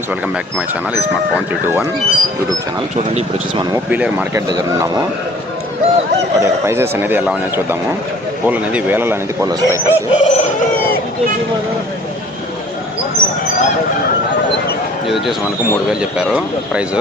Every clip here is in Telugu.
Friends welcome back to my channel. Smart phone three two one YouTube channel. చూడండి ఇప్పుడు వచ్చేసి మనము పీలేరు మార్కెట్ దగ్గర ఉన్నాము. వాటి యొక్క ప్రైసెస్ అనేది ఎలా ఉన్నాయో చూద్దాము. పూలు అనేది వేలలు అనేది పూలు వస్తాయి ఇక్కడికి. ఇది వచ్చేసి మనకు మూడు వేలు చెప్పారు ప్రైస్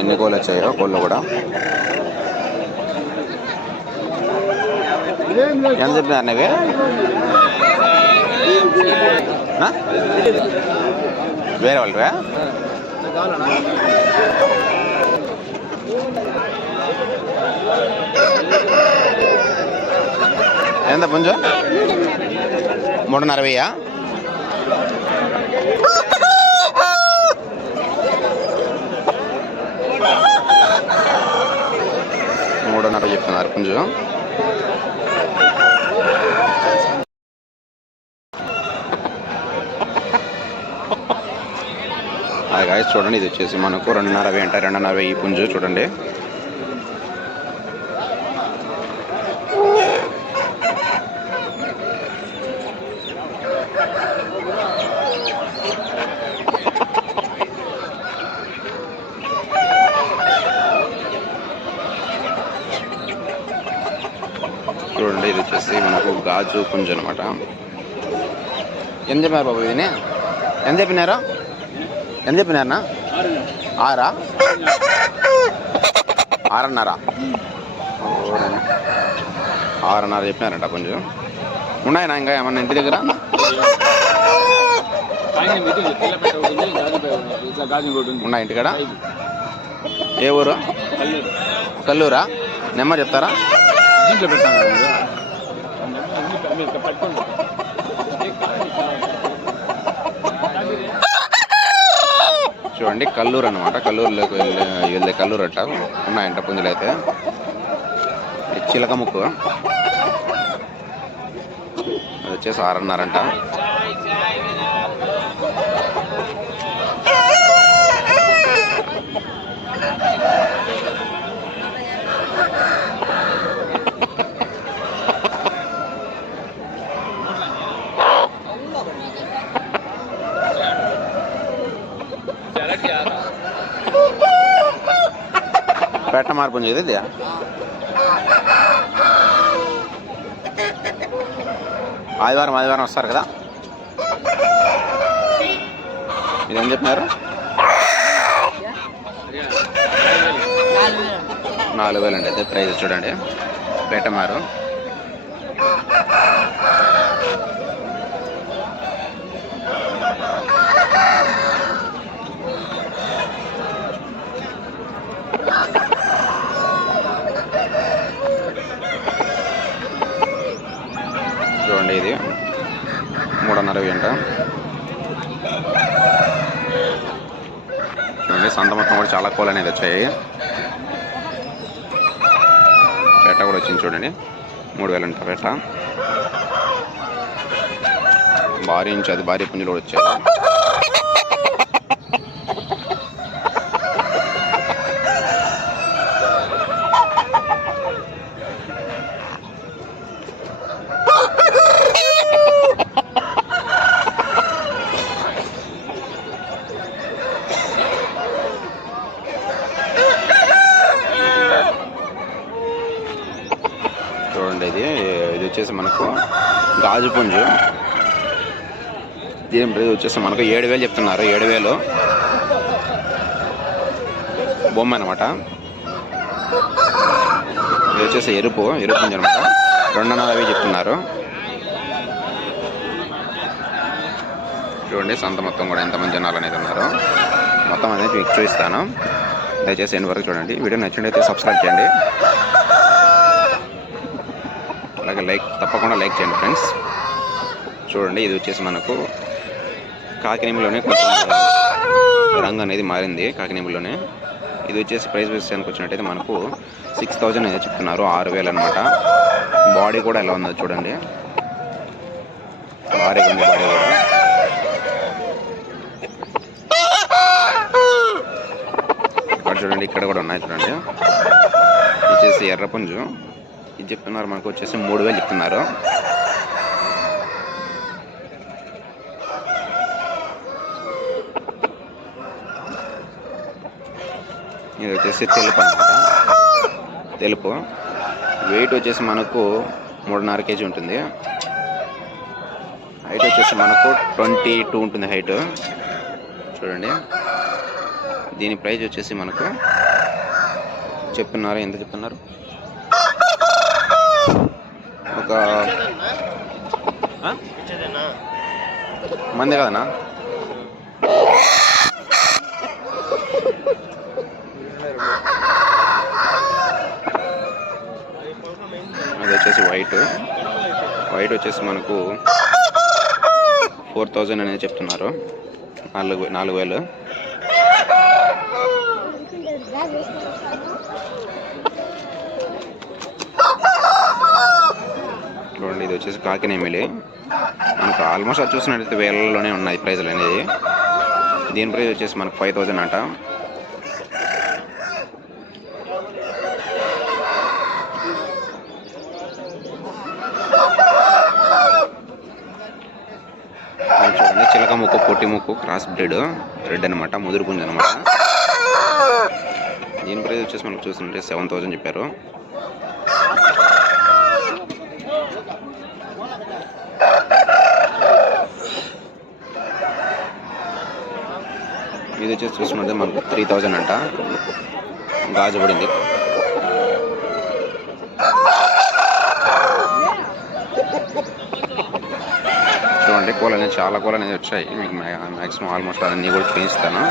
ఎన్ని కోళ్ళు వచ్చాయో కోళ్ళు కూడా. ఎంత చెప్పినారు నీవే? వేరే వాళ్ళవే? ఎంత పుంజు మూడున్నర వెయ్యా మూడున్నర చెప్తున్నారు పుంజు అది గాయస్ చూడండి ఇది వచ్చేసి మనకు రెండున్నర వెయ్యి అంటే రెండున్నర వెయ్యి పుంజు చూడండి. చూడండి ఇది వచ్చేసి మనకు గాజు పుంజు అనమాట ఎంత చెప్పినారు బాబు ఇది ఎంత చెప్పినారు? ఎంత చెప్పినారన్నా ఆరా? ఆరన్నర. ఓరని. చెప్పినారంట కొంచెం. ఉన్నాయన్నా ఇంకా ఏమన్నా ఇంటి దగ్గర? ఉన్నాయి ఇంటికాడ ఏ ఊరు? కల్లూరా? నెంబర్ చెప్తారా? దీంట్లో పెట్టాను చూడండి కల్లూరు అనమాట కల్లూరులోకి వెళ్ళే వెళ్ళే కల్లూరు అట్ట ఉన్నాయంట పుంజులు అయితే. చిలక ముక్కు. అది వచ్చేసి ఆరున్నరంట. పెట్ట మార్పు పుంజు ఆదివారం ఆదివారం వస్తారు కదా? మీరు ఏం చెప్పినారు? నాలుగు వేలు అండి అయితే ప్రైజ్ చూడండి. పెట్టమారు చూడండి ఇది మూడున్నర గంట సంత మొత్తం కూడా చాలా కోళ్ళు అనేది వచ్చాయి. పెట్ట కూడా వచ్చింది చూడండి. మూడు వేలు అంట పెట్ట భారీ నుంచి అది భారీ పుంజులు కూడా వచ్చాయి చూడండి ఇది ఇది వచ్చేసి మనకు గాజు పుంజు. దీని ప్రైజ్ వచ్చేసి మనకు ఏడు వేలు చెప్తున్నారు. ఏడు వేలు. బొమ్మ అనమాట ఇది వచ్చేసి ఎరుపు. ఎరుపు పుంజు అనమాట రెండున్నర వేలు చెప్తున్నారు. చూడండి సంత మొత్తం కూడా ఎంతమంది జనాలు అనేది ఉన్నారు. మొత్తం అనేది మీకు చూపిస్తాను. దయచేసి ఎన్ని వరకు చూడండి. వీడియో నచ్చినట్లయితే సబ్స్క్రైబ్ చేయండి. అలాగే లైక్ తప్పకుండా లైక్ చేయండి ఫ్రెండ్స్. చూడండి ఇది వచ్చేసి మనకు కాకినేమిలోనే కొంచెం రంగు అనేది మారింది కాకినేమిలోనే ఇది వచ్చేసి ప్రైస్ విషయానికి వచ్చినట్టయితే మనకు సిక్స్ థౌజండ్ అయితే చెప్తున్నారు ఆరు వేలు అనమాట బాడీ కూడా ఎలా ఉందో చూడండి. భారీగా ఉంది బాడీ కూడా. ఇక్కడ చూడండి ఇక్కడ కూడా ఉన్నాయి చూడండి. ఇది వచ్చేసి ఎర్రపుంజు. ఇది చెప్తున్నారు మనకు వచ్చేసి మూడు వేలు చెప్తున్నారు. ఇది వచ్చేసి తెలుపు అనమాట తెలుపు. వెయిట్ వచ్చేసి మనకు మూడున్నర కేజీ ఉంటుంది. హైట్ వచ్చేసి మనకు ట్వంటీ టూ ఉంటుంది హైట్. చూడండి. దీని ప్రైస్ వచ్చేసి మనకు చెప్తున్నారు ఎంత చెప్తున్నారు? ఒక మందే కదనా అది వచ్చేసి వైట్ వైట్ వచ్చేసి మనకు ఫోర్ థౌజండ్ అనేది చెప్తున్నారు. నాలుగు నాలుగు వేలు. చూడండి ఇది వచ్చేసి కాకినేమిలి మనకు ఆల్మోస్ట్ అది చూసినట్లయితే వేలలోనే ఉన్నాయి ప్రైజ్లు అనేది దీని ప్రైజ్ వచ్చేసి మనకు ఫైవ్ థౌజండ్ అంట. చూడండి చిలక ముక్కు పొట్టి ముక్కు క్రాస్ బ్రీడ్ రెడ్ అనమాట ముదురు పుంజు అనమాట దీని ప్రైజ్ వచ్చేసి మనకు చూసినట్టే సెవెన్ థౌజండ్ చెప్పారు. ఇది వచ్చేసి చూసుకుంటే మనకు త్రీ థౌజండ్ అంట. గాజు పడింది. చూడండి కూల అనేది చాలా కూల అనేది వచ్చాయి. మీకు మ్యాక్సిమం ఆల్మోస్ట్ అన్నీ కూడా చూపిస్తాను.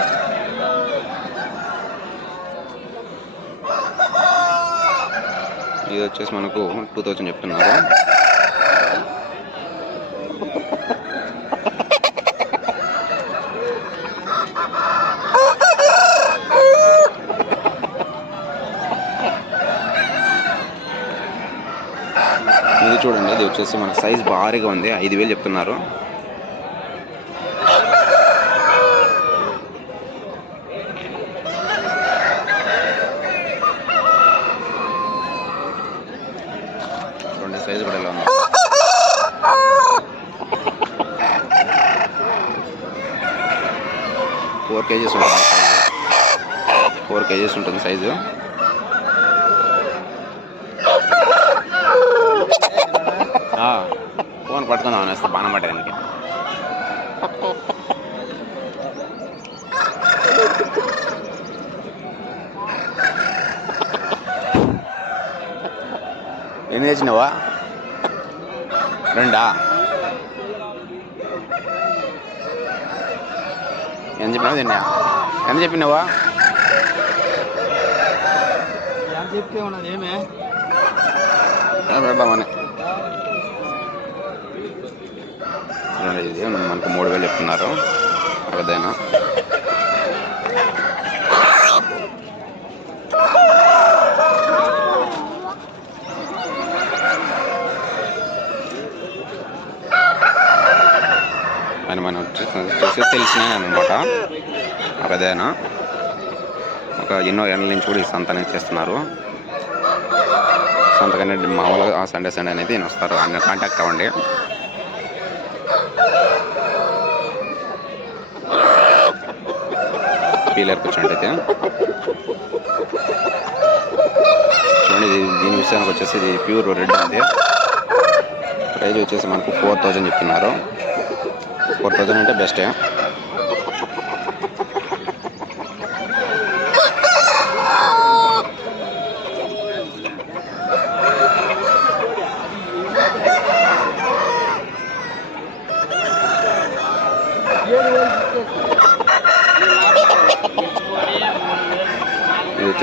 ఇది వచ్చేసి మనకు టూ థౌజండ్ చెప్తున్నారు ఇది చూడండి ఇది వచ్చేసి మన సైజ్ భారీగా ఉంది. ఐదు వేలు చెప్తున్నారు. రెండు సైజు కూడా ఉంది. ఫోర్ కేజీస్ ఉంటుంది ఫోర్ కేజీస్ ఉంటుంది సైజు ఫోన్ పట్టుకుందాం అనేస్తే బాణం పట్టేదానికి. ఎన్ని తెచ్చినావా రెండా? ఎంత చెప్పినావు తిన్నా ఎంత చెప్పినావా? చెప్తే ఉన్నది ఏమే? పెడదామని చూడండి ఇది. మనకు మూడు వేలు చెప్తున్నారు. అదేనా అని మనం చూసి తెలిసిన అనమాట అదేనా ఒక ఎన్నో ఏళ్ళ నుంచి కూడా ఈ సంత అనేది చేస్తున్నారు. సంతకనే మామూలుగా సండే సండే అనేది వస్తారు. ఆయన కాంటాక్ట్ అవ్వండి. పీలర్ కూర్చున్నట్టయితే చూడండి దీని విషయానికి వచ్చేసి ఇది ప్యూర్ రెడ్ ఉంది ప్రైజ్ వచ్చేసి మనకు ఫోర్ థౌజండ్ చెప్తున్నారు ఫోర్ థౌజండ్ అంటే బెస్టే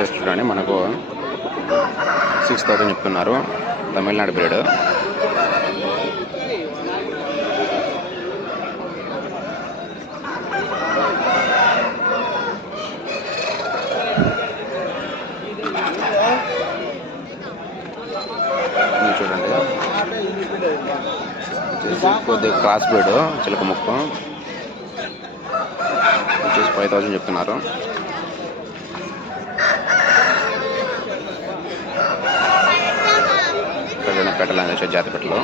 ఇది చూడండి మనకు సిక్స్ థౌసండ్ చెప్తున్నారు. తమిళనాడు బ్రీడ్. చూడండి. కొద్దిగా క్రాస్ బ్రీడ్ చిలక ముక్క. వచ్చేసి ఫైవ్ థౌసండ్ చెప్తున్నారు. పెట్టలు అనేది జాతి పెట్టలు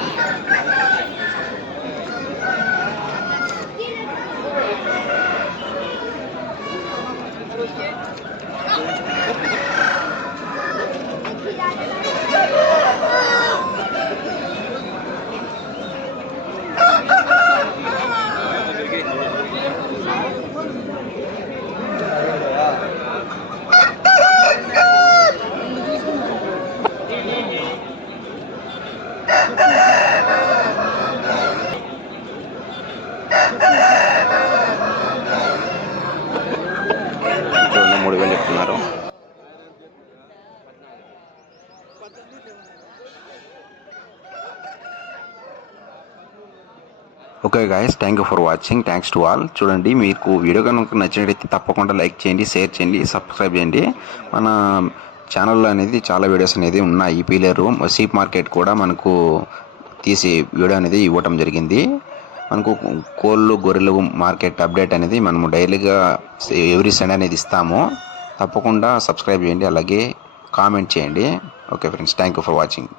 Okay guys thank you for watching thanks to all చూడండి మీకు వీడియో కనుక నచ్చినట్టయితే తప్పకుండా లైక్ చేయండి షేర్ చేయండి సబ్స్క్రైబ్ చేయండి. మన ఛానల్లో అనేది చాలా వీడియోస్ అనేది ఉన్నాయి. పీలేరు సీప్ మార్కెట్ కూడా మనకు తీసి వీడియో అనేది ఇవ్వటం జరిగింది. మనకు కోళ్ళు గొర్రెలు మార్కెట్ అప్డేట్ అనేది మనము డైలీగా ఎవ్రీ సండే అనేది ఇస్తాము. తప్పకుండా సబ్స్క్రైబ్ చేయండి అలాగే కామెంట్ చేయండి. Okay friends thank you for watching